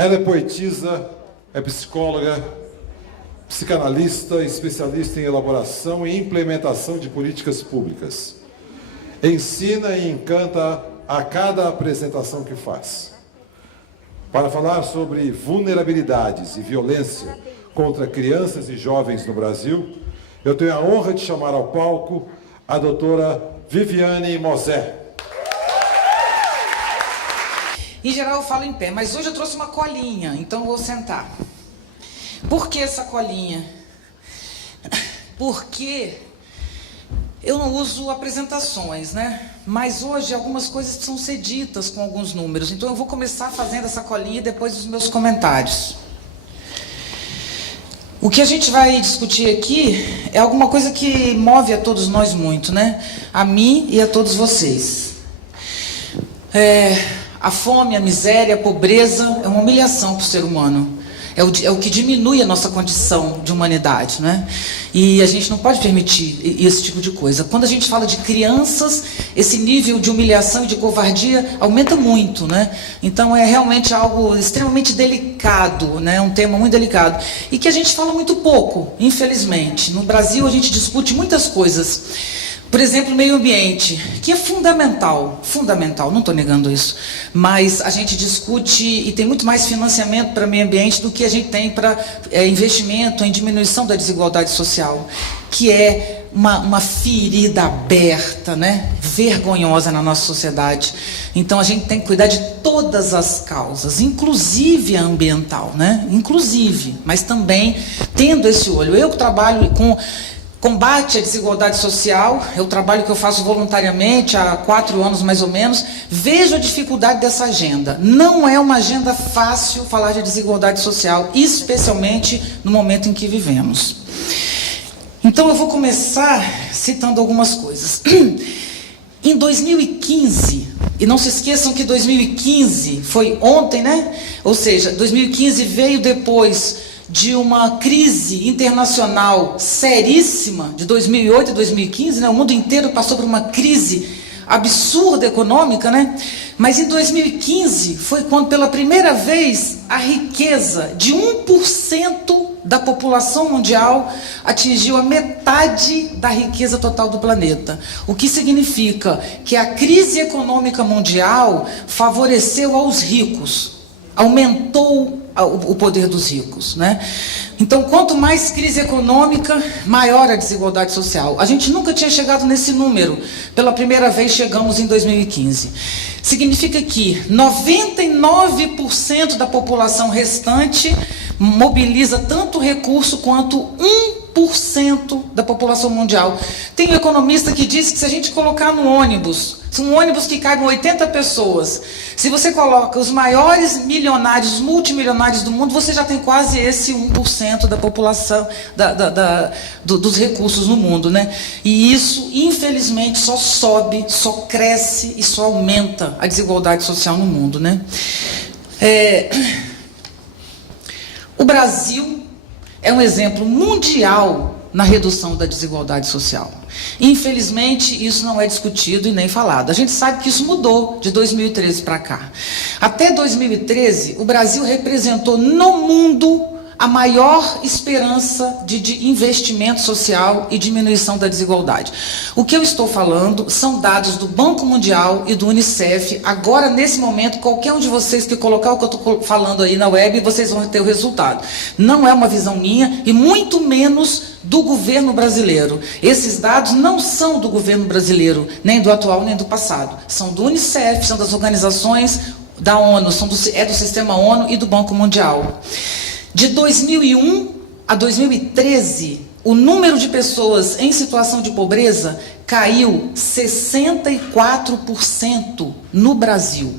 Ela é poetisa, é psicóloga, psicanalista, especialista em elaboração e implementação de políticas públicas. Ensina e encanta a cada apresentação que faz. Para falar sobre vulnerabilidades e violência contra crianças e jovens no Brasil, eu tenho a honra de chamar ao palco a doutora Viviane Mosé. Em geral eu falo em pé, mas hoje eu trouxe uma colinha, então eu vou sentar. Por que essa colinha? Porque eu não uso apresentações, né? Mas hoje algumas coisas precisam ser ditas com alguns números. Então eu vou começar fazendo essa colinha e depois os meus comentários. O que a gente vai discutir aqui é alguma coisa que move a todos nós muito, né? A mim e a todos vocês. A fome, a miséria, a pobreza é uma humilhação para o ser humano. É o que diminui a nossa condição de humanidade, né? E a gente não pode permitir esse tipo de coisa. Quando a gente fala de crianças, esse nível de humilhação e de covardia aumenta muito, né? Então é realmente algo extremamente delicado, né? Um tema muito delicado. E que a gente fala muito pouco, infelizmente. No Brasil a gente discute muitas coisas. Por exemplo, o meio ambiente, que é fundamental, não estou negando isso, mas a gente discute e tem muito mais financiamento para o meio ambiente do que a gente tem para investimento em diminuição da desigualdade social, que é uma ferida aberta, né, vergonhosa na nossa sociedade. Então a gente tem que cuidar de todas as causas, inclusive a ambiental, né, mas também tendo esse olho. Eu que trabalho com combate à desigualdade social, é o trabalho que eu faço voluntariamente há 4 anos mais ou menos, vejo a dificuldade dessa agenda. Não é uma agenda fácil falar de desigualdade social, especialmente no momento em que vivemos. Então eu vou começar citando algumas coisas. Em 2015, e não se esqueçam que 2015 foi ontem, né? Ou seja, 2015 veio depois de uma crise internacional seríssima, de 2008 e 2015, né? O mundo inteiro passou por uma crise absurda econômica, né? Mas em 2015 foi quando pela primeira vez a riqueza de 1% da população mundial atingiu a metade da riqueza total do planeta. O que significa que a crise econômica mundial favoreceu aos ricos, aumentou o poder dos ricos, né? Então, quanto mais crise econômica, maior a desigualdade social. A gente nunca tinha chegado nesse número. Pela primeira vez chegamos em 2015. Significa que 99% da população restante mobiliza tanto recurso quanto 1% da população mundial. Tem um economista que diz que se a gente colocar no ônibus, um ônibus que cabe 80 pessoas, se você coloca os maiores milionários, os multimilionários do mundo, você já tem quase esse 1% da população, dos recursos no mundo, né? E isso, infelizmente, só sobe, só cresce e só aumenta a desigualdade social no mundo, né? O Brasil é um exemplo mundial na redução da desigualdade social. Infelizmente, isso não é discutido e nem falado. A gente sabe que isso mudou de 2013 para cá. Até 2013, o Brasil representou no mundo a maior esperança de investimento social e diminuição da desigualdade. O que eu estou falando são dados do Banco Mundial e do Unicef. Agora, nesse momento, qualquer um de vocês que colocar o que eu estou falando aí na web, vocês vão ter o resultado. Não é uma visão minha e muito menos do governo brasileiro. Esses dados não são do governo brasileiro, nem do atual, nem do passado. São do Unicef, são das organizações da ONU, é do Sistema ONU e do Banco Mundial. De 2001 a 2013, o número de pessoas em situação de pobreza caiu 64% no Brasil.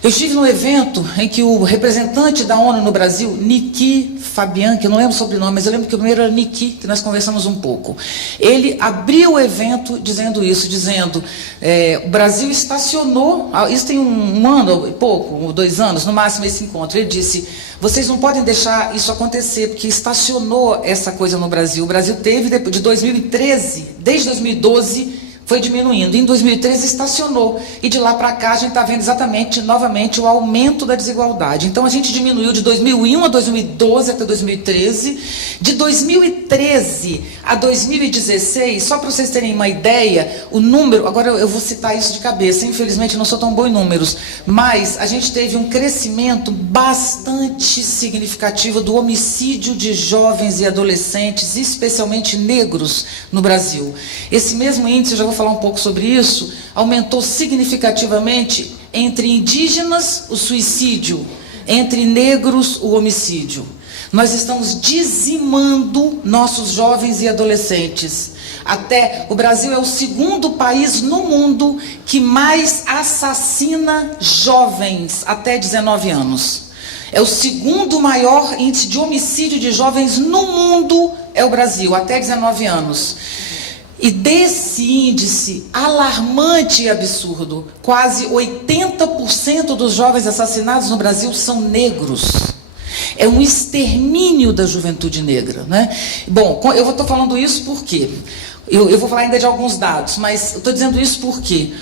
Eu estive num evento em que o representante da ONU no Brasil, Niki Fabian, que eu não lembro o sobrenome, mas eu lembro que o primeiro era Niki, que nós conversamos um pouco. Ele abriu o evento dizendo isso, o Brasil estacionou, isso tem um ano, pouco, 2 anos, no máximo esse encontro. Ele disse, vocês não podem deixar isso acontecer, porque estacionou essa coisa no Brasil. O Brasil teve, de 2013, desde 2012, foi diminuindo. Em 2013 estacionou. E de lá para cá a gente está vendo exatamente, novamente, o aumento da desigualdade. Então a gente diminuiu de 2001 a 2012 até 2013. De 2013 a 2016, só para vocês terem uma ideia, o número, agora eu vou citar isso de cabeça, infelizmente eu não sou tão bom em números, mas a gente teve um crescimento bastante significativo do homicídio de jovens e adolescentes, especialmente negros, no Brasil. Esse mesmo índice, eu já vou falar um pouco sobre isso, aumentou significativamente entre indígenas o suicídio, entre negros o homicídio. Nós estamos dizimando nossos jovens e adolescentes. Até o Brasil é o segundo país no mundo que mais assassina jovens até 19 anos. É o segundo maior índice de homicídio de jovens no mundo, é o Brasil, até 19 anos. E desse índice alarmante e absurdo, quase 80% dos jovens assassinados no Brasil são negros. É um extermínio da juventude negra, né? Bom, eu estou falando isso porque eu vou falar ainda de alguns dados, mas eu estou dizendo isso porque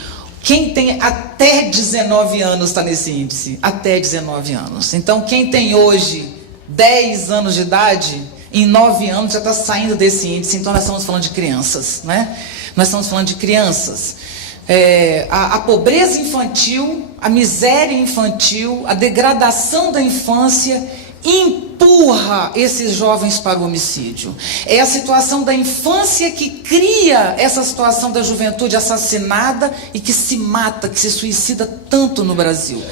quem tem até 19 anos está nesse índice, até 19 anos. Então, quem tem hoje 10 anos de idade, em 9 anos já está saindo desse índice. Então, nós estamos falando de crianças, né? Nós estamos falando de crianças. A pobreza infantil, a miséria infantil, a degradação da infância empurra esses jovens para o homicídio. É a situação da infância que cria essa situação da juventude assassinada e que se mata, que se suicida tanto no Brasil.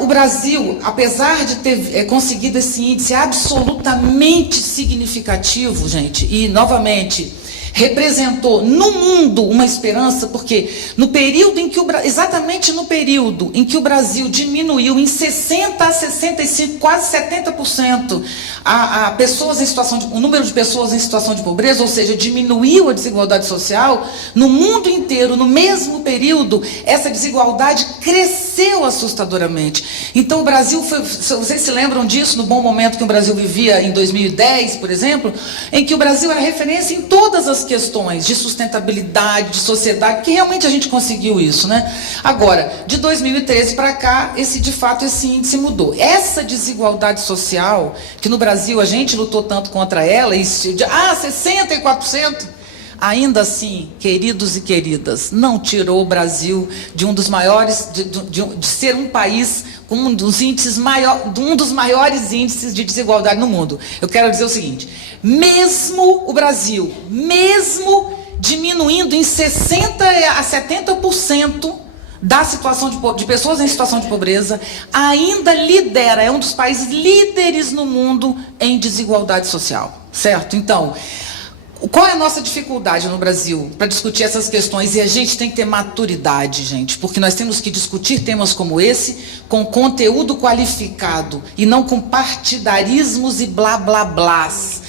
O Brasil, apesar de ter conseguido esse índice absolutamente significativo, gente, e novamente representou no mundo uma esperança, porque no período em que exatamente no período em que o Brasil diminuiu em 60 a 65, quase 70% pessoas em situação o número de pessoas em situação de pobreza, ou seja, diminuiu a desigualdade social, no mundo inteiro, no mesmo período, essa desigualdade cresceu assustadoramente. Então o Brasil foi, vocês se lembram disso, no bom momento que o Brasil vivia em 2010, por exemplo, em que o Brasil era referência em todas as questões de sustentabilidade, de sociedade, que realmente a gente conseguiu isso, né? Agora, de 2013 para cá, de fato, esse índice mudou. Essa desigualdade social, que no Brasil a gente lutou tanto contra ela, 64%, ainda assim, queridos e queridas, não tirou o Brasil de um dos maiores, de ser um país com um dos maiores índices de desigualdade no mundo. Eu quero dizer o seguinte, mesmo o Brasil, mesmo diminuindo em 60 a 70% da situação de pessoas em situação de pobreza, ainda lidera, é um dos países líderes no mundo em desigualdade social, certo? Então, qual é a nossa dificuldade no Brasil para discutir essas questões? E a gente tem que ter maturidade, gente, porque nós temos que discutir temas como esse com conteúdo qualificado e não com partidarismos e blá blá blás.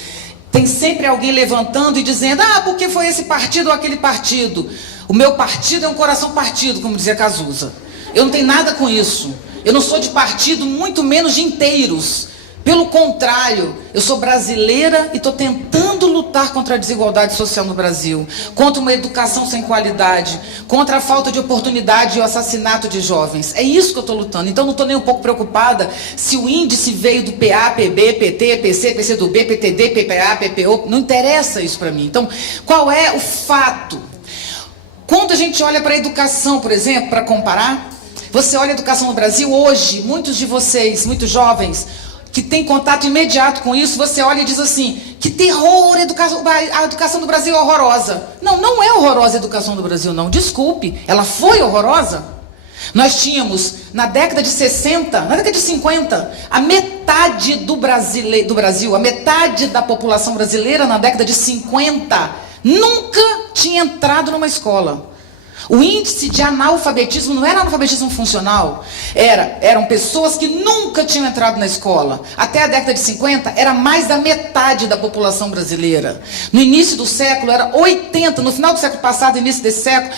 Tem sempre alguém levantando e dizendo, porque foi esse partido ou aquele partido. O meu partido é um coração partido, como dizia Cazuza. Eu não tenho nada com isso. Eu não sou de partido, muito menos de inteiros. Pelo contrário, eu sou brasileira e estou tentando lutar contra a desigualdade social no Brasil, contra uma educação sem qualidade, contra a falta de oportunidade e o assassinato de jovens. É isso que eu estou lutando. Então não estou nem um pouco preocupada se o índice veio do PA, PB, PT, PC, PCdoB, PTD, PPA, PPO. Não interessa isso para mim. Então, qual é o fato? Quando a gente olha para a educação, por exemplo, para comparar, você olha a educação no Brasil hoje, muitos de vocês, muitos jovens, que tem contato imediato com isso, você olha e diz assim, que terror, a educação do Brasil é horrorosa. Não, não é horrorosa a educação do Brasil, não, desculpe, ela foi horrorosa. Nós tínhamos, na década de 60, na década de 50, a metade do Brasil, a metade da população brasileira na década de 50, nunca tinha entrado numa escola. O índice de analfabetismo não era analfabetismo funcional, eram pessoas que nunca tinham entrado na escola. Até a década de 50, era mais da metade da população brasileira. No início do século, era 80%, no final do século passado, início desse século,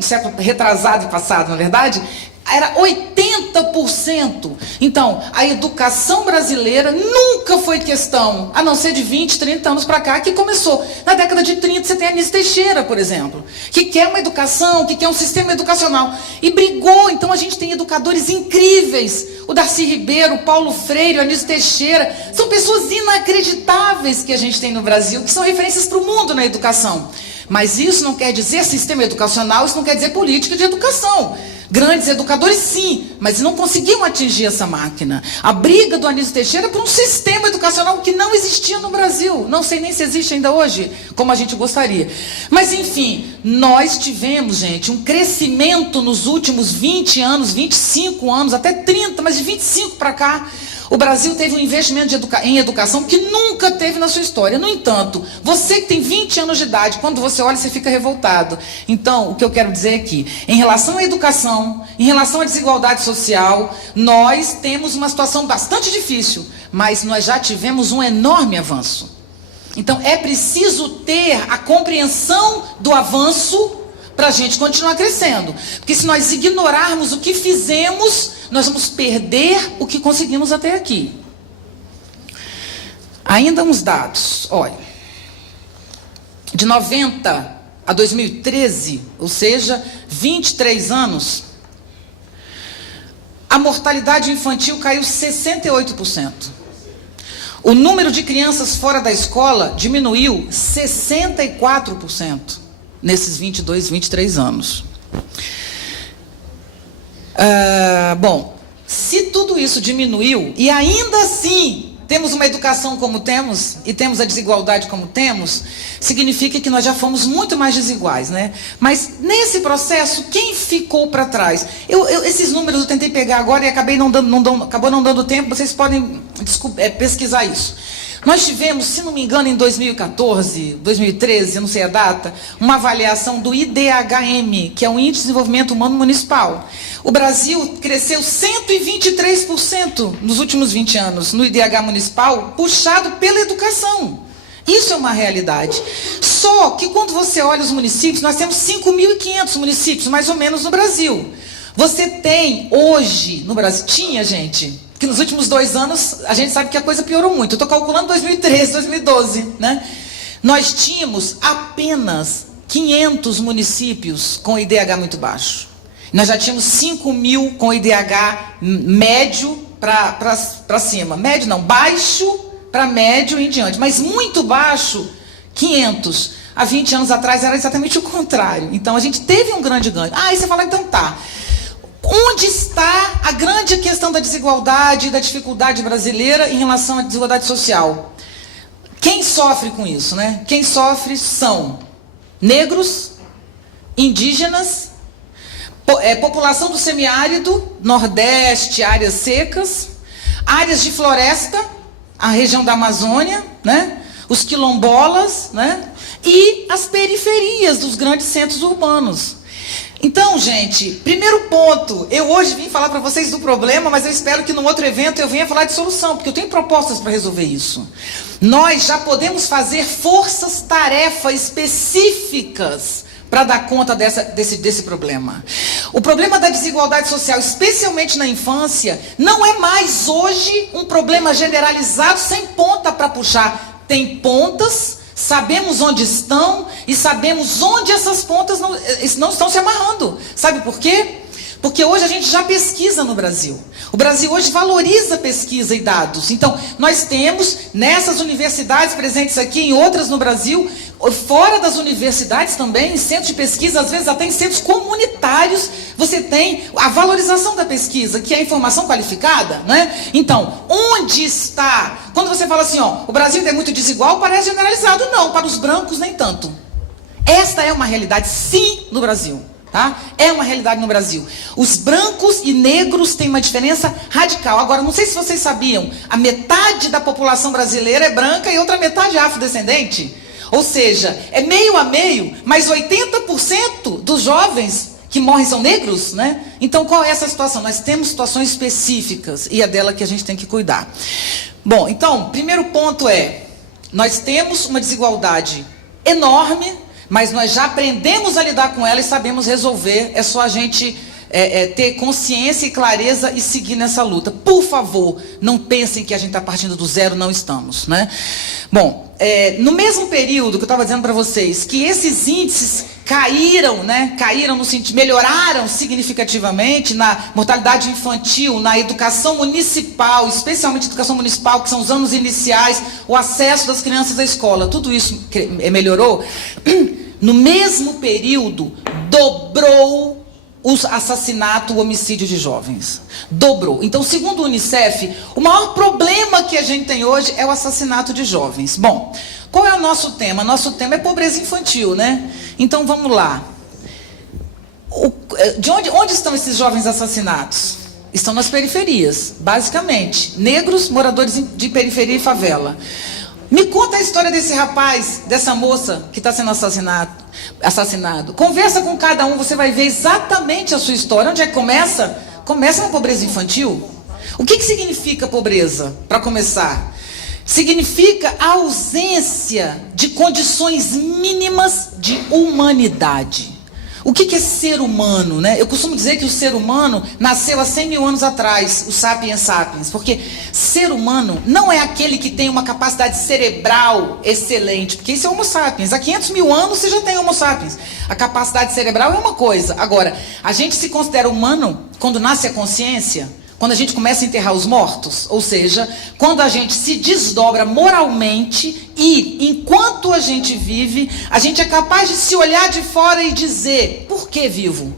século retrasado e passado, na verdade, era 80%. Então, a educação brasileira nunca foi questão, a não ser de 20, 30 anos para cá, que começou. Na década de 30, você tem a Anísio Teixeira, por exemplo, que quer uma educação, que quer um sistema educacional. E brigou. Então, a gente tem educadores incríveis. O Darcy Ribeiro, o Paulo Freire, o Anísio Teixeira. São pessoas inacreditáveis que a gente tem no Brasil, que são referências para o mundo na educação. Mas isso não quer dizer sistema educacional, isso não quer dizer política de educação. Grandes educadores, sim, mas não conseguiam atingir essa máquina. A briga do Anísio Teixeira é por um sistema educacional que não existia no Brasil. Não sei nem se existe ainda hoje, como a gente gostaria. Mas, enfim, nós tivemos, gente, um crescimento nos últimos 20 anos, 25 anos, até 30, mas de 25 para cá. O Brasil teve um investimento em educação que nunca teve na sua história. No entanto, você que tem 20 anos de idade, quando você olha, você fica revoltado. Então, o que eu quero dizer aqui, em relação à educação, em relação à desigualdade social, nós temos uma situação bastante difícil, mas nós já tivemos um enorme avanço. Então, é preciso ter a compreensão do avanço para a gente continuar crescendo. Porque se nós ignorarmos o que fizemos, nós vamos perder o que conseguimos até aqui. Ainda uns dados. Olha, de 90 a 2013, ou seja, 23 anos, a mortalidade infantil caiu 68%. O número de crianças fora da escola diminuiu 64%. Nesses 22, 23 anos. Bom, se tudo isso diminuiu, e ainda assim temos uma educação como temos, e temos a desigualdade como temos, significa que nós já fomos muito mais desiguais, né? Mas nesse processo, quem ficou para trás? Esses números eu tentei pegar agora e acabou não dando tempo, vocês podem pesquisar isso. Nós tivemos, se não me engano, em 2014, 2013, eu não sei a data, uma avaliação do IDHM, que é o Índice de Desenvolvimento Humano Municipal. O Brasil cresceu 123% nos últimos 20 anos no IDH municipal, puxado pela educação. Isso é uma realidade. Só que quando você olha os municípios, nós temos 5.500 municípios, mais ou menos, no Brasil. Você tem hoje, no Brasil, tinha, gente, que nos últimos 2 anos, a gente sabe que a coisa piorou muito. Eu estou calculando 2013, 2012, né? Nós tínhamos apenas 500 municípios com IDH muito baixo. Nós já tínhamos 5.000 com IDH médio para cima. Médio não, baixo para médio e em diante. Mas muito baixo, 500. Há 20 anos atrás era exatamente o contrário. Então a gente teve um grande ganho. Aí você fala, então tá. Onde está a grande questão da desigualdade e da dificuldade brasileira em relação à desigualdade social? Quem sofre com isso, né? Quem sofre são negros, indígenas, população do semiárido, nordeste, áreas secas, áreas de floresta, a região da Amazônia, né? Os quilombolas, né? E as periferias dos grandes centros urbanos. Então, gente, primeiro ponto, eu hoje vim falar para vocês do problema, mas eu espero que num outro evento eu venha falar de solução, porque eu tenho propostas para resolver isso. Nós já podemos fazer forças-tarefa específicas para dar conta desse problema. O problema da desigualdade social, especialmente na infância, não é mais hoje um problema generalizado sem ponta para puxar. Tem pontas, sabemos onde estão e sabemos onde essas pontas não estão se amarrando. Sabe por quê? Porque hoje a gente já pesquisa no Brasil. O Brasil hoje valoriza pesquisa e dados. Então, nós temos nessas universidades presentes aqui, em outras no Brasil, fora das universidades também, em centros de pesquisa, às vezes até em centros comunitários, você tem a valorização da pesquisa, que é a informação qualificada, né? Então, onde está? Quando você fala assim, ó, o Brasil é muito desigual, parece generalizado. Não, para os brancos nem tanto. Esta é uma realidade, sim, no Brasil. Tá? É uma realidade no Brasil. Os brancos e negros têm uma diferença radical. Agora, não sei se vocês sabiam, a metade da população brasileira é branca e outra metade é afrodescendente. Ou seja, é meio a meio, mas 80% dos jovens que morrem são negros, né? Então, qual é essa situação? Nós temos situações específicas e é dela que a gente tem que cuidar. Bom, então, primeiro ponto é, nós temos uma desigualdade enorme, mas nós já aprendemos a lidar com ela e sabemos resolver, é só a gente ter consciência e clareza e seguir nessa luta. Por favor, não pensem que a gente está partindo do zero, não estamos, né? Bom, no mesmo período que eu estava dizendo para vocês, que esses índices caíram, né? Caíram no sentido, melhoraram significativamente na mortalidade infantil, na educação municipal, especialmente educação municipal, que são os anos iniciais, o acesso das crianças à escola, tudo isso melhorou. No mesmo período, dobrou o assassinato, o homicídio de jovens. Dobrou. Então, segundo o Unicef, o maior problema que a gente tem hoje é o assassinato de jovens. Bom, qual é o nosso tema? Nosso tema é pobreza infantil, né? Então, vamos lá. Onde estão esses jovens assassinatos? Estão nas periferias, basicamente. Negros, moradores de periferia e favela. Me conta a história desse rapaz, dessa moça que está sendo assassinado. Conversa com cada um, você vai ver exatamente a sua história. Onde é que começa? Começa na pobreza infantil. O que significa pobreza, para começar? Significa a ausência de condições mínimas de humanidade. O que é ser humano, né? Eu costumo dizer que o ser humano nasceu há 100 mil anos atrás, o sapiens sapiens, porque ser humano não é aquele que tem uma capacidade cerebral excelente, porque isso é homo sapiens. Há 500 mil anos você já tem homo sapiens. A capacidade cerebral é uma coisa. Agora, a gente se considera humano quando nasce a consciência, quando a gente começa a enterrar os mortos, ou seja, quando a gente se desdobra moralmente e, enquanto a gente vive, a gente é capaz de se olhar de fora e dizer: por que vivo?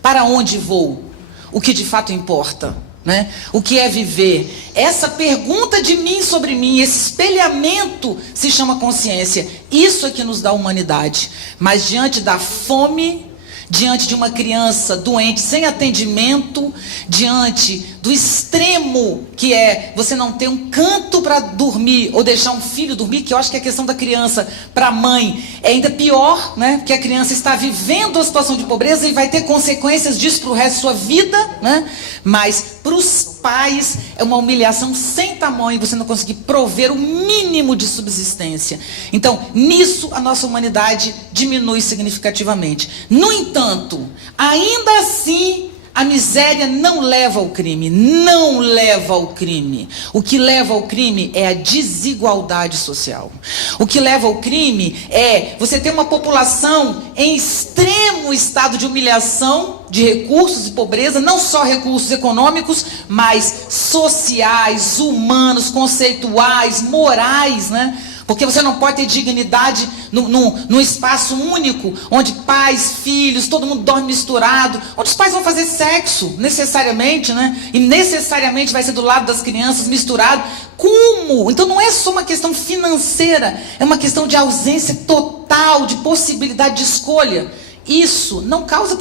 Para onde vou? O que de fato importa, né? O que é viver? Essa pergunta de mim sobre mim, esse espelhamento se chama consciência. Isso é que nos dá humanidade. Mas diante da fome, diante de uma criança doente, sem atendimento, diante do extremo que é você não ter um canto para dormir, ou deixar um filho dormir, que eu acho que a questão da criança para a mãe é ainda pior, né? Porque a criança está vivendo a situação de pobreza e vai ter consequências disso para o resto da sua vida, né? Mas para os pais é uma humilhação sem tamanho você não conseguir prover o mínimo de subsistência. Então, nisso a nossa humanidade diminui significativamente. No entanto, ainda assim, a miséria não leva ao crime, não leva ao crime. O que leva ao crime é a desigualdade social. O que leva ao crime é você ter uma população em extremo estado de humilhação, de recursos e pobreza, não só recursos econômicos, mas sociais, humanos, conceituais, morais, né? Porque você não pode ter dignidade num espaço único, onde pais, filhos, todo mundo dorme misturado, onde os pais vão fazer sexo, necessariamente, né? E necessariamente vai ser do lado das crianças, misturado. Como? Então não é só uma questão financeira, é uma questão de ausência total de possibilidade de escolha. Isso não causa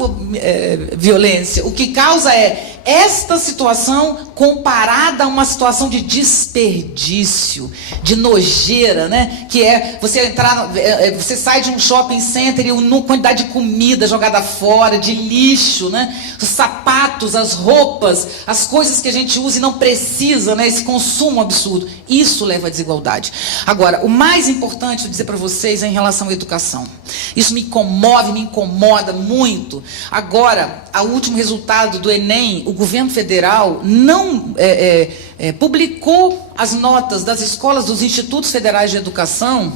violência. O que causa é esta situação comparada a uma situação de desperdício, de nojeira, né? Que é você entrar, você sai de um shopping center e uma quantidade de comida jogada fora, de lixo, né? Os sapatos, as roupas, as coisas que a gente usa e não precisa, né? Esse consumo absurdo. Isso leva à desigualdade. Agora, o mais importante dizer para vocês é em relação à educação. Isso me comove, me incomoda muito. Agora, o último resultado do Enem, o governo federal não publicou as notas das escolas dos institutos federais de educação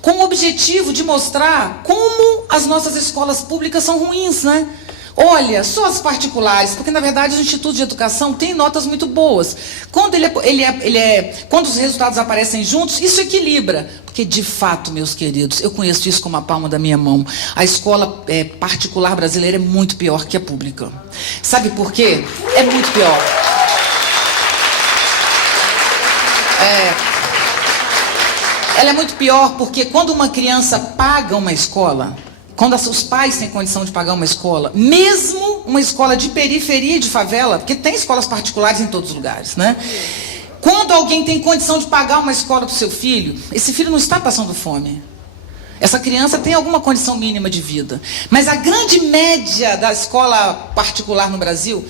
com o objetivo de mostrar como as nossas escolas públicas são ruins, né? Olha, só as particulares, porque na verdade os institutos de educação têm notas muito boas. Quando quando os resultados aparecem juntos, isso equilibra. Porque de fato, meus queridos, eu conheço isso como a palma da minha mão. A escola particular brasileira é muito pior que a pública. Sabe por quê? É muito pior. Ela é muito pior porque quando uma criança paga uma escola, quando os pais têm condição de pagar uma escola, mesmo uma escola de periferia e de favela, porque tem escolas particulares em todos os lugares, né? Quando alguém tem condição de pagar uma escola para o seu filho, esse filho não está passando fome. Essa criança tem alguma condição mínima de vida. Mas a grande média da escola particular no Brasil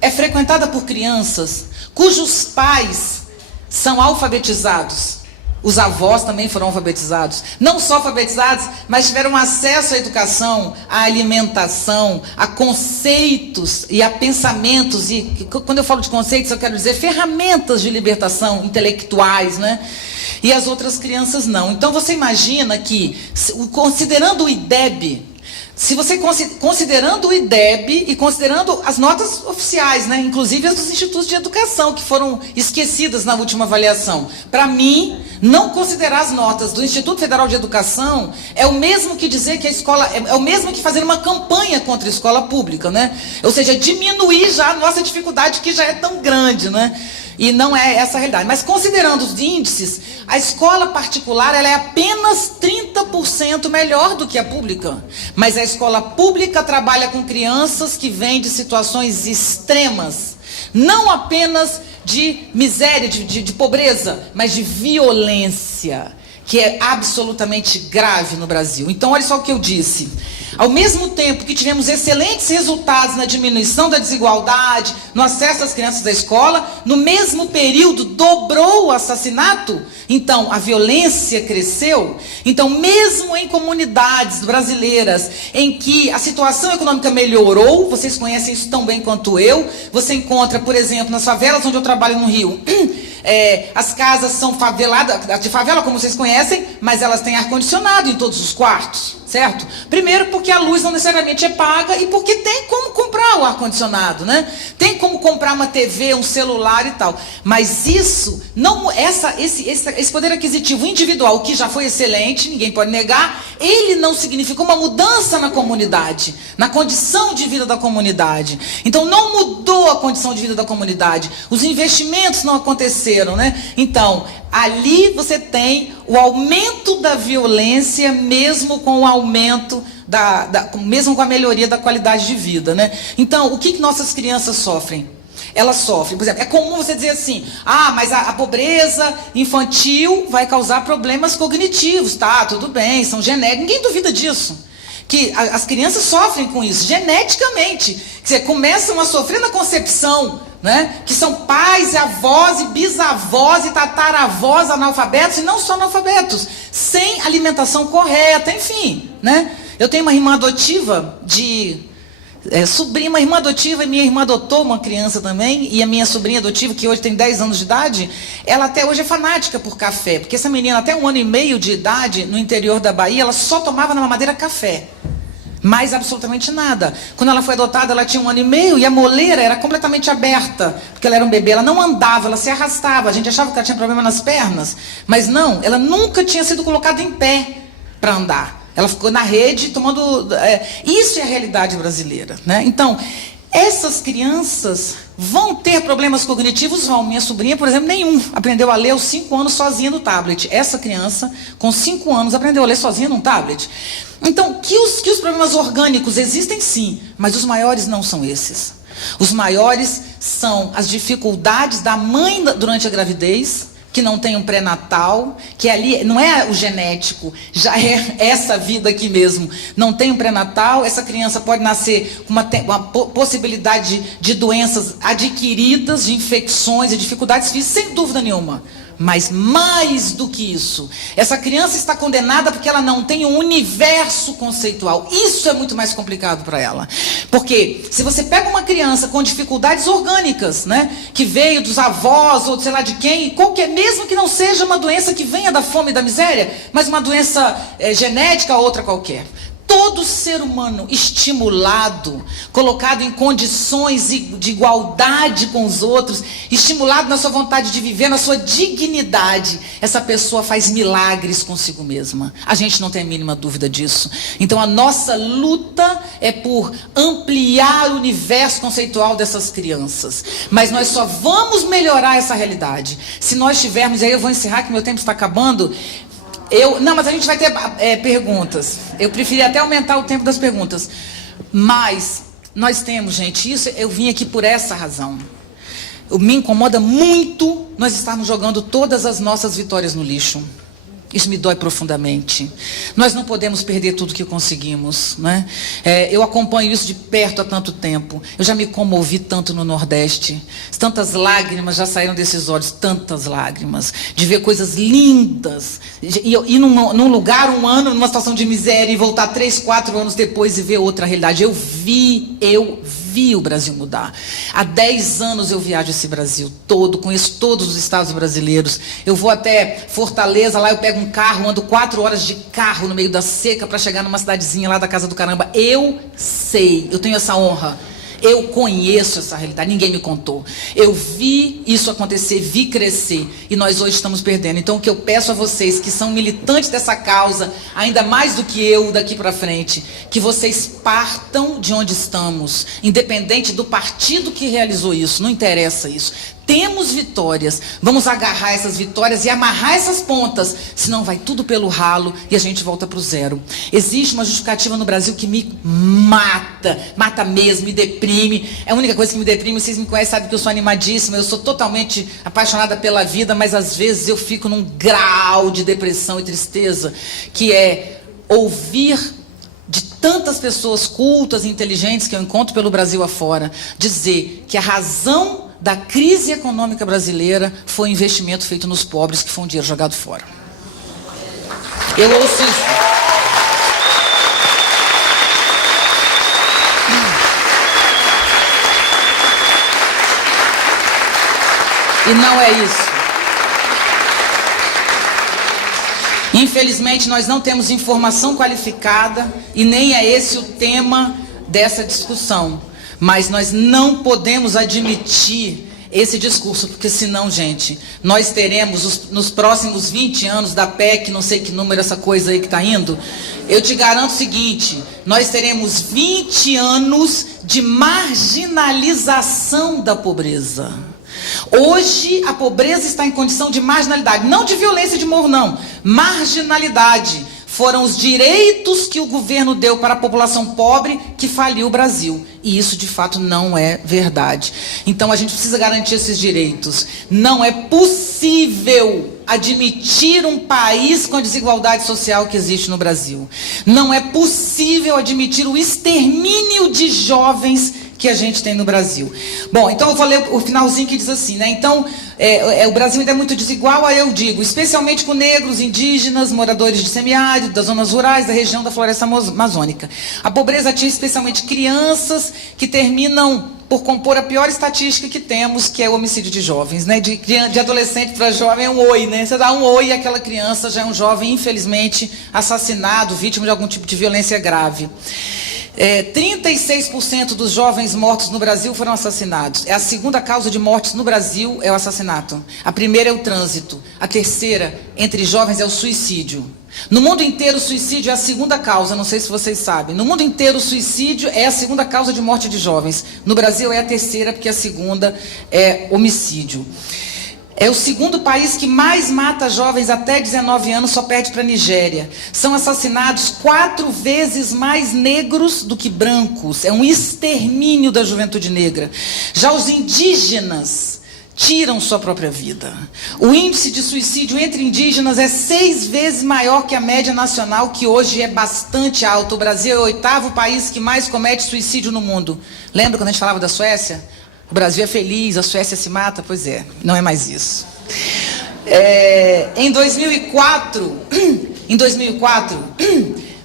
é frequentada por crianças cujos pais são alfabetizados Os avós também foram alfabetizados. Não só alfabetizados, mas tiveram acesso à educação, à alimentação, a conceitos e a pensamentos. E quando eu falo de conceitos, eu quero dizer ferramentas de libertação intelectuais, né? E as outras crianças não. Então você imagina que, considerando o IDEB, se você considerando o IDEB e considerando as notas oficiais, né, inclusive as dos institutos de educação, que foram esquecidas na última avaliação, para mim, não considerar as notas do Instituto Federal de Educação é o mesmo que dizer que a escola, é o mesmo que fazer uma campanha contra a escola pública, né? Ou seja, diminuir já a nossa dificuldade, que já é tão grande, né? E não é essa a realidade. Mas considerando os índices, a escola particular ela é apenas 30% melhor do que a pública. Mas a escola pública trabalha com crianças que vêm de situações extremas. Não apenas de miséria, de pobreza, mas de violência, que é absolutamente grave no Brasil. Então, olha só o que eu disse. Ao mesmo tempo que tivemos excelentes resultados na diminuição da desigualdade, no acesso das crianças à escola, no mesmo período dobrou o assassinato. Então, a violência cresceu. Então, mesmo em comunidades brasileiras em que a situação econômica melhorou, vocês conhecem isso tão bem quanto eu, você encontra, por exemplo, nas favelas onde eu trabalho no Rio, as casas são faveladas, de favela como vocês conhecem, mas elas têm ar-condicionado em todos os quartos, certo? Primeiro porque a luz não necessariamente é paga e porque tem como comprar o ar-condicionado, né? Tem como comprar uma TV, um celular e tal. Mas isso, não, esse poder aquisitivo individual, que já foi excelente, ninguém pode negar, ele não significou uma mudança na comunidade, na condição de vida da comunidade. Então não mudou a condição de vida da comunidade, os investimentos não aconteceram, né? Então, ali você tem o aumento da violência, mesmo com o aumento mesmo com a melhoria da qualidade de vida, né? Então, o que nossas crianças sofrem? Elas sofrem, por exemplo, é comum você dizer assim, mas a pobreza infantil vai causar problemas cognitivos, tá, tudo bem, são genéticos, ninguém duvida disso. Que as crianças sofrem com isso, geneticamente. Quer dizer, começam a sofrer na concepção, né? Que são pais e avós e bisavós e tataravós analfabetos, e não só analfabetos, sem alimentação correta, enfim, né? Eu tenho uma irmã adotiva sobrinha, uma irmã adotiva, e minha irmã adotou uma criança também, e a minha sobrinha adotiva, que hoje tem 10 anos de idade, ela até hoje é fanática por café, porque essa menina, até 1 ano e meio de idade, no interior da Bahia, ela só tomava na mamadeira café. Mais absolutamente nada. Quando ela foi adotada, ela tinha 1 ano e meio, e a moleira era completamente aberta, porque ela era um bebê, ela não andava, ela se arrastava, a gente achava que ela tinha problema nas pernas, mas não, ela nunca tinha sido colocada em pé para andar. Ela ficou na rede tomando... isso é a realidade brasileira, né? Então, essas crianças vão ter problemas cognitivos? Vão. Minha sobrinha, por exemplo, nenhum. Aprendeu a ler aos 5 anos sozinha no tablet. Essa criança, com 5 anos, aprendeu a ler sozinha num tablet. Então, que os problemas orgânicos existem, sim, mas os maiores não são esses. Os maiores são as dificuldades da mãe durante a gravidez, que não tem um pré-natal, que ali não é o genético, já é essa vida aqui mesmo. Não tem um pré-natal, essa criança pode nascer com uma possibilidade de doenças adquiridas, de infecções e dificuldades físicas, sem dúvida nenhuma. Mas mais do que isso, essa criança está condenada porque ela não tem um universo conceitual. Isso é muito mais complicado para ela. Porque se você pega uma criança com dificuldades orgânicas, né, que veio dos avós ou sei lá de quem, qualquer, mesmo que não seja uma doença que venha da fome e da miséria, mas uma doença genética ou outra qualquer. Todo ser humano estimulado, colocado em condições de igualdade com os outros, estimulado na sua vontade de viver, na sua dignidade, essa pessoa faz milagres consigo mesma. A gente não tem a mínima dúvida disso. Então a nossa luta é por ampliar o universo conceitual dessas crianças. Mas nós só vamos melhorar essa realidade se nós tivermos, e aí eu vou encerrar que meu tempo está acabando. Não, mas a gente vai ter perguntas. Eu preferi até aumentar o tempo das perguntas. Mas nós temos, gente, isso eu vim aqui por essa razão. Me incomoda muito nós estarmos jogando todas as nossas vitórias no lixo. Isso me dói profundamente. Nós não podemos perder tudo que conseguimos, né? Eu acompanho isso de perto há tanto tempo. Eu já me comovi tanto no Nordeste. Tantas lágrimas já saíram desses olhos, tantas lágrimas. De ver coisas lindas. E ir num lugar, um ano, numa situação de miséria, e voltar 3, 4 anos depois e ver outra realidade. Eu vi o Brasil mudar. Há 10 anos eu viajo esse Brasil todo, conheço todos os estados brasileiros. Eu vou até Fortaleza, lá eu pego um carro, ando 4 horas de carro no meio da seca para chegar numa cidadezinha lá da Casa do Caramba. Eu sei, eu tenho essa honra. Eu conheço essa realidade, ninguém me contou. Eu vi isso acontecer, vi crescer, e nós hoje estamos perdendo. Então, o que eu peço a vocês, que são militantes dessa causa, ainda mais do que eu daqui para frente, que vocês partam de onde estamos, independente do partido que realizou isso, não interessa isso. Temos vitórias, vamos agarrar essas vitórias e amarrar essas pontas, senão vai tudo pelo ralo e a gente volta para o zero. Existe uma justificativa no Brasil que me mata mesmo, me deprime. É a única coisa que me deprime. Vocês me conhecem, sabem que eu sou animadíssima, eu sou totalmente apaixonada pela vida, mas às vezes eu fico num grau de depressão e tristeza, que é ouvir de tantas pessoas cultas e inteligentes que eu encontro pelo Brasil afora, dizer que a razão da crise econômica brasileira foi o investimento feito nos pobres, que foi um dinheiro jogado fora. Eu ouço isso. E não é isso. Infelizmente, nós não temos informação qualificada e nem é esse o tema dessa discussão. Mas nós não podemos admitir esse discurso, porque senão, gente, nós teremos nos próximos 20 anos da PEC, não sei que número essa coisa aí que está indo, eu te garanto o seguinte, nós teremos 20 anos de marginalização da pobreza. Hoje a pobreza está em condição de marginalidade, não de violência de morro não, marginalidade. Foram os direitos que o governo deu para a população pobre que faliu o Brasil. E isso, de fato, não é verdade. Então, a gente precisa garantir esses direitos. Não é possível admitir um país com a desigualdade social que existe no Brasil. Não é possível admitir o extermínio de jovens que a gente tem no Brasil. Bom, então eu vou ler o finalzinho que diz assim, né? Então, o Brasil ainda é muito desigual, aí eu digo, especialmente com negros, indígenas, moradores de semiárido, das zonas rurais, da região da floresta amazônica. A pobreza atinge especialmente crianças que terminam por compor a pior estatística que temos, que é o homicídio de jovens, né? De adolescente para jovem é um oi, né? Você dá um oi e aquela criança já é um jovem, infelizmente, assassinado, vítima de algum tipo de violência grave. 36% dos jovens mortos no Brasil foram assassinados. É a segunda causa de mortes no Brasil, é o assassinato. A primeira é o trânsito. A terceira, entre jovens, é o suicídio. No mundo inteiro, o suicídio é a segunda causa, não sei se vocês sabem. No mundo inteiro, o suicídio é a segunda causa de morte de jovens. No Brasil é a terceira, porque a segunda é homicídio. É o segundo país que mais mata jovens até 19 anos, só perde para a Nigéria. São assassinados 4 vezes mais negros do que brancos. É um extermínio da juventude negra. Já os indígenas tiram sua própria vida. O índice de suicídio entre indígenas é 6 vezes maior que a média nacional, que hoje é bastante alta. O Brasil é o 8º país que mais comete suicídio no mundo. Lembra quando a gente falava da Suécia? O Brasil é feliz, a Suécia se mata? Pois é, não é mais isso. Em 2004,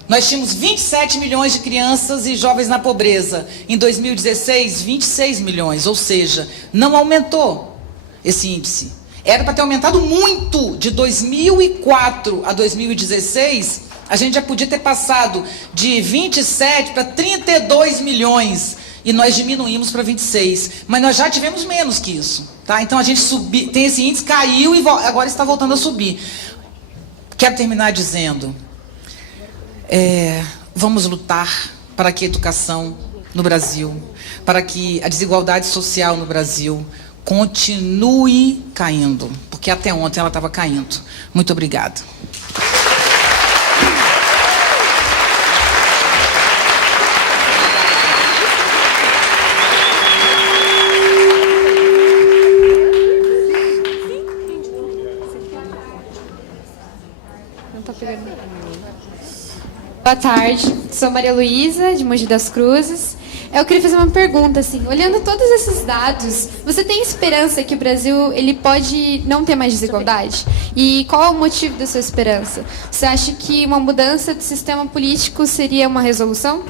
nós tínhamos 27 milhões de crianças e jovens na pobreza. Em 2016, 26 milhões, ou seja, não aumentou esse índice. Era para ter aumentado muito. De 2004 a 2016, a gente já podia ter passado de 27 para 32 milhões. E nós diminuímos para 26. Mas nós já tivemos menos que isso. Tá? Então a gente tem esse índice, caiu e agora está voltando a subir. Quero terminar dizendo, vamos lutar para que a educação no Brasil, para que a desigualdade social no Brasil continue caindo. Porque até ontem ela estava caindo. Muito obrigada. Boa tarde, sou Maria Luísa, de Mogi das Cruzes. Eu queria fazer uma pergunta, assim, olhando todos esses dados, você tem esperança que o Brasil ele pode não ter mais desigualdade? E qual é o motivo da sua esperança? Você acha que uma mudança do sistema político seria uma resolução?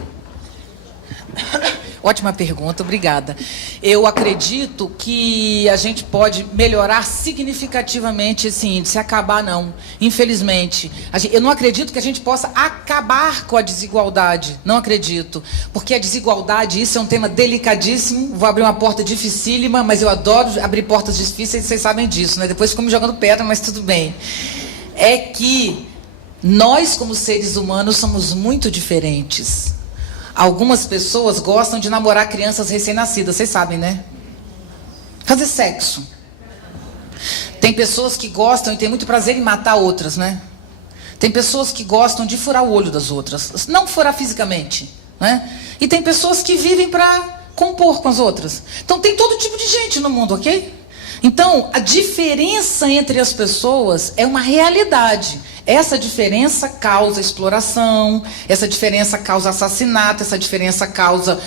Ótima pergunta, obrigada. Eu acredito que a gente pode melhorar significativamente esse índice, acabar não, infelizmente. Eu não acredito que a gente possa acabar com a desigualdade, não acredito. Porque a desigualdade, isso é um tema delicadíssimo, vou abrir uma porta dificílima, mas eu adoro abrir portas difíceis, vocês sabem disso, né? Depois ficam me jogando pedra, mas tudo bem. É que nós, como seres humanos, somos muito diferentes. Algumas pessoas gostam de namorar crianças recém-nascidas, vocês sabem, né? Fazer sexo. Tem pessoas que gostam e têm muito prazer em matar outras, né? Tem pessoas que gostam de furar o olho das outras. Não furar fisicamente, né? E tem pessoas que vivem para compor com as outras. Então tem todo tipo de gente no mundo, ok? Então, a diferença entre as pessoas é uma realidade. Essa diferença causa exploração, essa diferença causa assassinato, essa diferença causa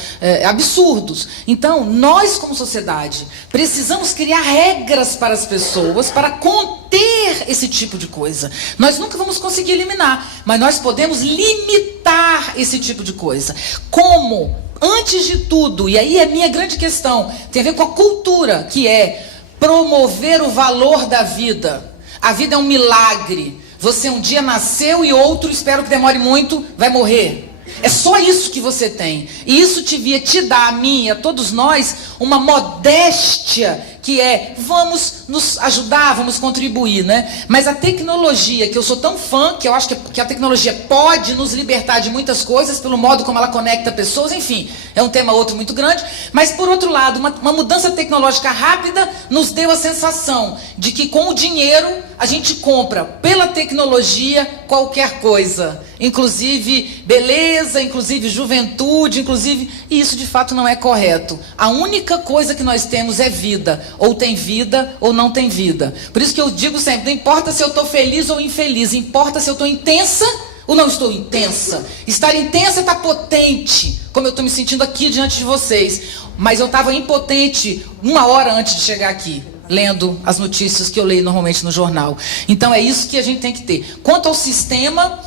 absurdos. Então, nós como sociedade precisamos criar regras para as pessoas para conter esse tipo de coisa. Nós nunca vamos conseguir eliminar, mas nós podemos limitar esse tipo de coisa. Como? Antes de tudo, e aí é a minha grande questão, tem a ver com a cultura, que é promover o valor da vida. A vida é um milagre. Você um dia nasceu e outro, espero que demore muito, vai morrer. É só isso que você tem. E isso devia te dar, a mim e a todos nós, uma modéstia que é, vamos nos ajudar, vamos contribuir, né? Mas a tecnologia, que eu sou tão fã, que eu acho que a tecnologia pode nos libertar de muitas coisas, pelo modo como ela conecta pessoas, enfim, é um tema outro muito grande, mas por outro lado, uma mudança tecnológica rápida nos deu a sensação de que com o dinheiro a gente compra pela tecnologia qualquer coisa, inclusive beleza, inclusive juventude, inclusive, e isso de fato não é correto. A única coisa que nós temos é vida. Ou tem vida ou não tem vida. Por isso que eu digo sempre, não importa se eu estou feliz ou infeliz, importa se eu estou intensa ou não estou intensa. Estar intensa está potente, como eu estou me sentindo aqui diante de vocês. Mas eu estava impotente 1 hora antes de chegar aqui, lendo as notícias que eu leio normalmente no jornal. Então é isso que a gente tem que ter. Quanto ao sistema,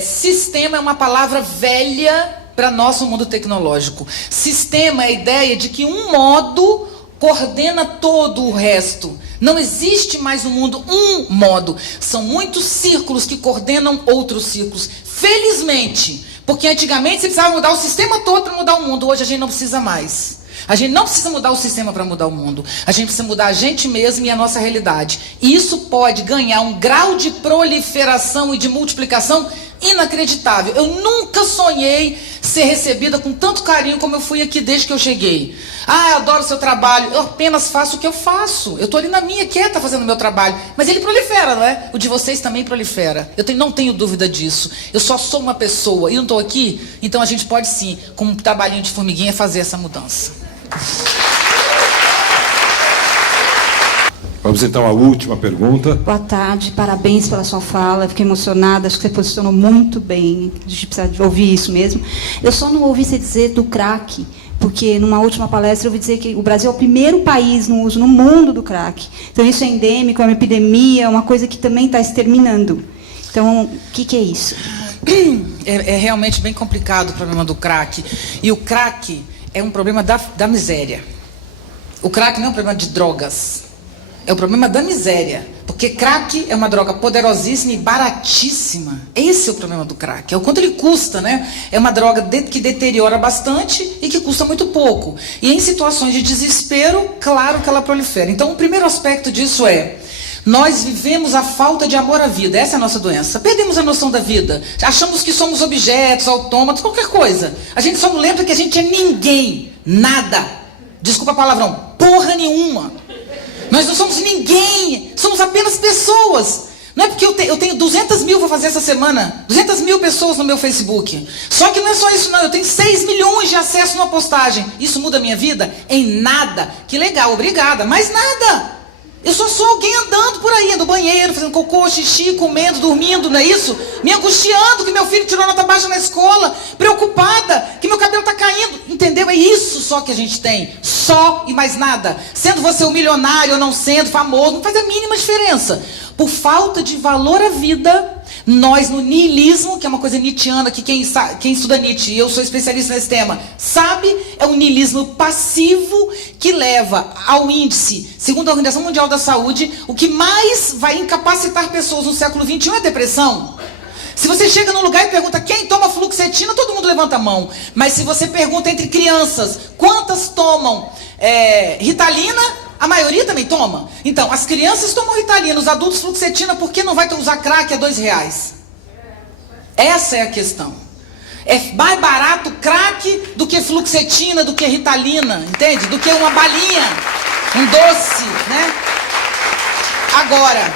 sistema é uma palavra velha para nosso mundo tecnológico. Sistema é a ideia de que um modo coordena todo o resto. Não existe mais no mundo um modo. São muitos círculos que coordenam outros círculos. Felizmente, porque antigamente você precisava mudar o sistema todo para mudar o mundo. Hoje a gente não precisa mais. A gente não precisa mudar o sistema para mudar o mundo. A gente precisa mudar a gente mesmo e a nossa realidade. E isso pode ganhar um grau de proliferação e de multiplicação inacreditável. Eu nunca sonhei ser recebida com tanto carinho como eu fui aqui desde que eu cheguei. Ah, eu adoro o seu trabalho. Eu apenas faço o que eu faço. Eu estou ali na minha, quieta, fazendo o meu trabalho. Mas ele prolifera, não é? O de vocês também prolifera. Não tenho dúvida disso. Eu só sou uma pessoa e não estou aqui. Então a gente pode sim, com um trabalhinho de formiguinha, fazer essa mudança. Vamos então à última pergunta. Boa tarde, parabéns pela sua fala, fiquei emocionada, acho que você posicionou muito bem, a gente precisa de ouvir isso mesmo. Eu só não ouvi você dizer do crack, porque numa última palestra eu ouvi dizer que o Brasil é o primeiro país no uso no mundo do crack. Então isso é endêmico, é uma epidemia, é uma coisa que também está exterminando. Então, o que é isso? É realmente bem complicado o problema do crack. E o crack é um problema da miséria. O crack não é um problema de drogas. É o problema da miséria. Porque crack é uma droga poderosíssima e baratíssima. Esse é o problema do crack. É o quanto ele custa, né? É uma droga que deteriora bastante e que custa muito pouco. E em situações de desespero, claro que ela prolifera. Então, o primeiro aspecto disso é: nós vivemos a falta de amor à vida. Essa é a nossa doença. Perdemos a noção da vida. Achamos que somos objetos, autômatos, qualquer coisa. A gente só não lembra que a gente é ninguém. Nada. Desculpa a palavrão. Porra nenhuma. Nós não somos ninguém, somos apenas pessoas. Não é porque eu tenho 200 mil, vou fazer essa semana, 200 mil pessoas no meu Facebook. Só que não é só isso não, eu tenho 6 milhões de acessos numa postagem. Isso muda a minha vida? Em nada. Que legal, obrigada, mas nada. Eu só sou alguém andando por aí, no banheiro, fazendo cocô, xixi, comendo, dormindo, não é isso? Me angustiando que meu filho tirou nota baixa na escola, preocupada que meu cabelo está caindo, entendeu? É isso só que a gente tem, só e mais nada. Sendo você um milionário ou não sendo famoso, não faz a mínima diferença. Por falta de valor à vida, nós no niilismo, que é uma coisa nietzschiana, que quem estuda Nietzsche, e eu sou especialista nesse tema, sabe, é um niilismo passivo que leva ao índice, segundo a Organização Mundial da Saúde, o que mais vai incapacitar pessoas no século XXI é a depressão. Se você chega num lugar e pergunta quem toma fluoxetina, todo mundo levanta a mão. Mas se você pergunta entre crianças, quantas tomam Ritalina, a maioria também toma. Então, as crianças tomam Ritalina, os adultos fluoxetina, por que não vai usar crack a R$2? Essa é a questão. É mais barato crack do que fluoxetina, do que Ritalina, entende? Do que uma balinha, um doce, né? Agora,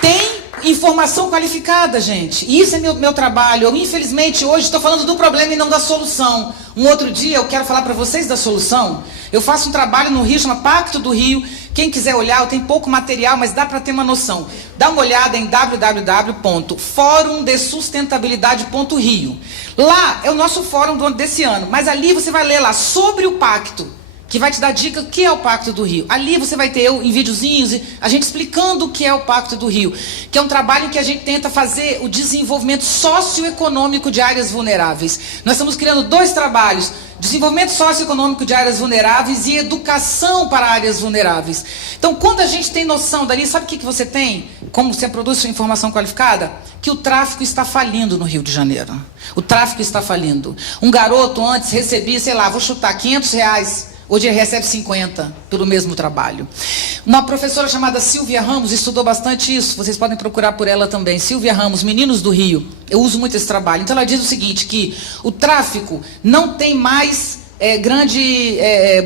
tem informação qualificada, gente. E isso é meu trabalho. Eu, infelizmente, hoje estou falando do problema e não da solução. Um outro dia eu quero falar para vocês da solução. Eu faço um trabalho no Rio, chama Pacto do Rio. Quem quiser olhar, eu tenho pouco material, mas dá para ter uma noção. Dá uma olhada em www.forumdesustentabilidade.rio. Lá é o nosso fórum desse ano. Mas ali você vai ler lá sobre o pacto, que vai te dar dica do que é o Pacto do Rio. Ali você vai ter eu em videozinhos, a gente explicando o que é o Pacto do Rio, que é um trabalho em que a gente tenta fazer o desenvolvimento socioeconômico de áreas vulneráveis. Nós estamos criando 2 trabalhos, desenvolvimento socioeconômico de áreas vulneráveis e educação para áreas vulneráveis. Então, quando a gente tem noção dali, sabe o que você tem? Como você produz sua informação qualificada? Que o tráfico está falindo no Rio de Janeiro. O tráfico está falindo. Um garoto antes recebia, sei lá, vou chutar, R$500. Hoje ele recebe 50 pelo mesmo trabalho. Uma professora chamada Silvia Ramos estudou bastante isso. Vocês podem procurar por ela também. Silvia Ramos, Meninos do Rio. Eu uso muito esse trabalho. Então ela diz o seguinte, que o tráfico não tem mais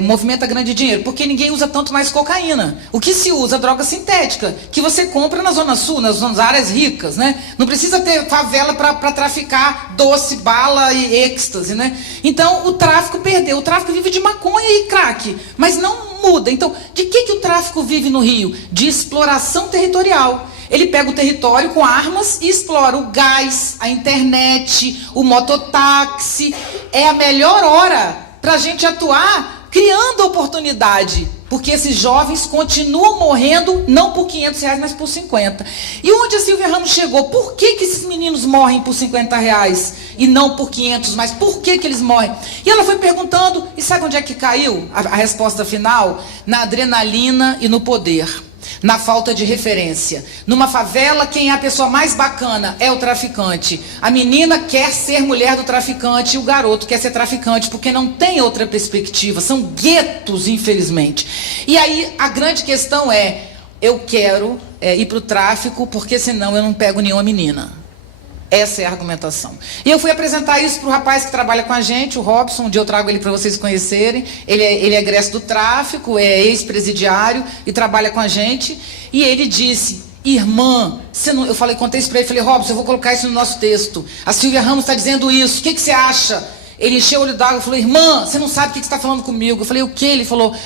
movimenta grande dinheiro, porque ninguém usa tanto mais cocaína. O que se usa? Droga sintética, que você compra na Zona Sul, nas áreas ricas, né? Não precisa ter favela para traficar doce, bala e êxtase, né? Então, o tráfico perdeu. O tráfico vive de maconha e crack, mas não muda. Então, de que o tráfico vive no Rio? De exploração territorial. Ele pega o território com armas e explora o gás, a internet, o mototáxi. É a melhor hora para a gente atuar criando oportunidade, porque esses jovens continuam morrendo, não por R$500, mas por 50. E onde a Silvia Ramos chegou? Por que esses meninos morrem por R$50 e não por 500? Mas por que eles morrem? E ela foi perguntando, e sabe onde é que caiu a resposta final? Na adrenalina e no poder. Na falta de referência. Numa favela, quem é a pessoa mais bacana é o traficante. A menina quer ser mulher do traficante e o garoto quer ser traficante, porque não tem outra perspectiva. São guetos, infelizmente. E aí, a grande questão é, eu quero ir para o tráfico, porque senão eu não pego nenhuma menina. Essa é a argumentação. E eu fui apresentar isso para o rapaz que trabalha com a gente, o Robson. Um dia eu trago ele para vocês conhecerem. Ele é egresso do tráfico, é ex-presidiário e trabalha com a gente. E ele disse, irmã, você não... contei isso para ele, falei, Robson, eu vou colocar isso no nosso texto. A Silvia Ramos está dizendo isso, o que você acha? Ele encheu o olho d'água e falou, irmã, você não sabe o que você está falando comigo. Eu falei, o quê? Ele falou,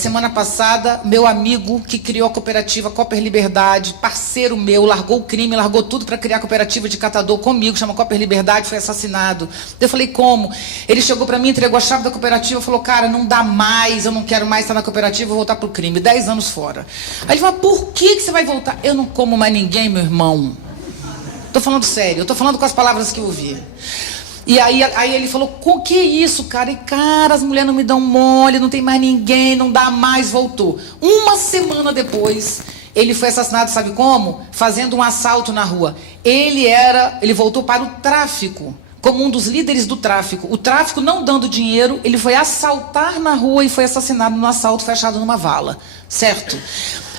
semana passada, meu amigo que criou a cooperativa Cooper Liberdade, parceiro meu, largou o crime, largou tudo para criar a cooperativa de catador comigo, chama Cooper Liberdade, foi assassinado. Eu falei, como? Ele chegou para mim, entregou a chave da cooperativa e falou, cara, não dá mais, eu não quero mais estar na cooperativa, vou voltar para o crime, 10 anos fora. Aí ele falou, por que você vai voltar? Eu não como mais ninguém, meu irmão. Estou falando sério, eu estou falando com as palavras que eu ouvi. E aí ele falou, o que é isso, cara? E cara, as mulheres não me dão mole, não tem mais ninguém, não dá mais, voltou. Uma semana depois, ele foi assassinado, sabe como? Fazendo um assalto na rua. Ele voltou para o tráfico, como um dos líderes do tráfico. O tráfico não dando dinheiro, ele foi assaltar na rua e foi assassinado no assalto, fechado numa vala, certo?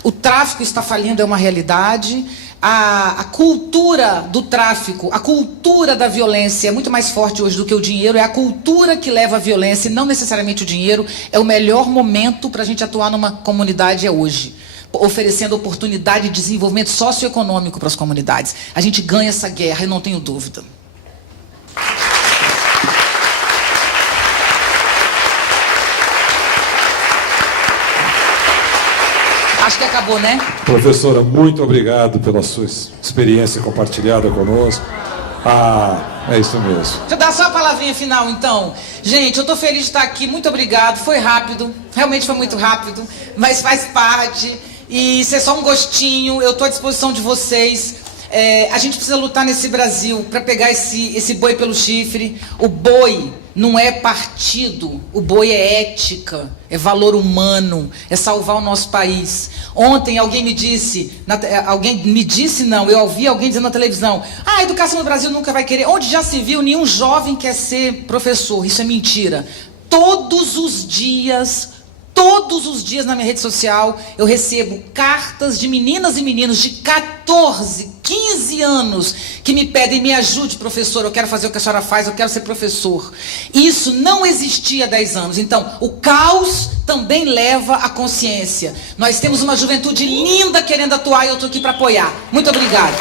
O tráfico está falindo, é uma realidade. A cultura do tráfico, a cultura da violência é muito mais forte hoje do que o dinheiro. É a cultura que leva à violência e não necessariamente o dinheiro. É o melhor momento para a gente atuar numa comunidade, é hoje. Oferecendo oportunidade de desenvolvimento socioeconômico para as comunidades. A gente ganha essa guerra, eu não tenho dúvida. Acho que acabou, né? Professora, muito obrigado pela sua experiência compartilhada conosco. É isso mesmo. Deixa eu dar só a palavrinha final, então. Gente, eu tô feliz de estar aqui, muito obrigado. Foi rápido, realmente foi muito rápido, mas faz parte. E isso é só um gostinho, eu tô à disposição de vocês. A gente precisa lutar nesse Brasil para pegar esse boi pelo chifre. O boi não é partido, o boi é ética, é valor humano, é salvar o nosso país. Ontem alguém me disse, eu ouvi alguém dizendo na televisão, a educação no Brasil nunca vai querer. Onde já se viu, nenhum jovem quer ser professor. Isso é mentira. Todos os dias na minha rede social, eu recebo cartas de meninas e meninos de 14, 15 anos que me pedem, me ajude, professor, eu quero fazer o que a senhora faz, eu quero ser professor. Isso não existia há 10 anos. Então, o caos também leva à consciência. Nós temos uma juventude linda querendo atuar e eu estou aqui para apoiar. Muito obrigada.